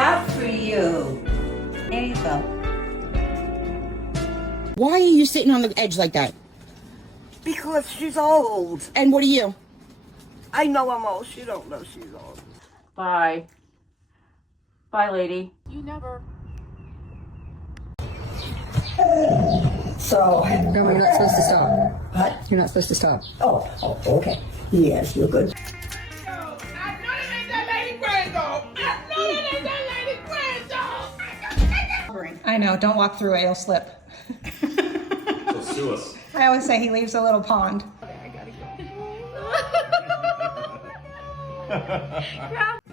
out for you. There you go. Why are you sitting on the edge like that? Because she's old. And what are you? I know I'm old. She don't know she's old. Bye. Bye, lady. You never. So, No, you're not supposed to stop. what? You're not supposed to stop. Oh, okay. Yes, you're good. I know that ain't that lady Granddog. I know that ain't that lady Granddog. I know, don't walk through it, you'll slip. So sue us. I always say he leaves a little pond. Okay, I gotta go.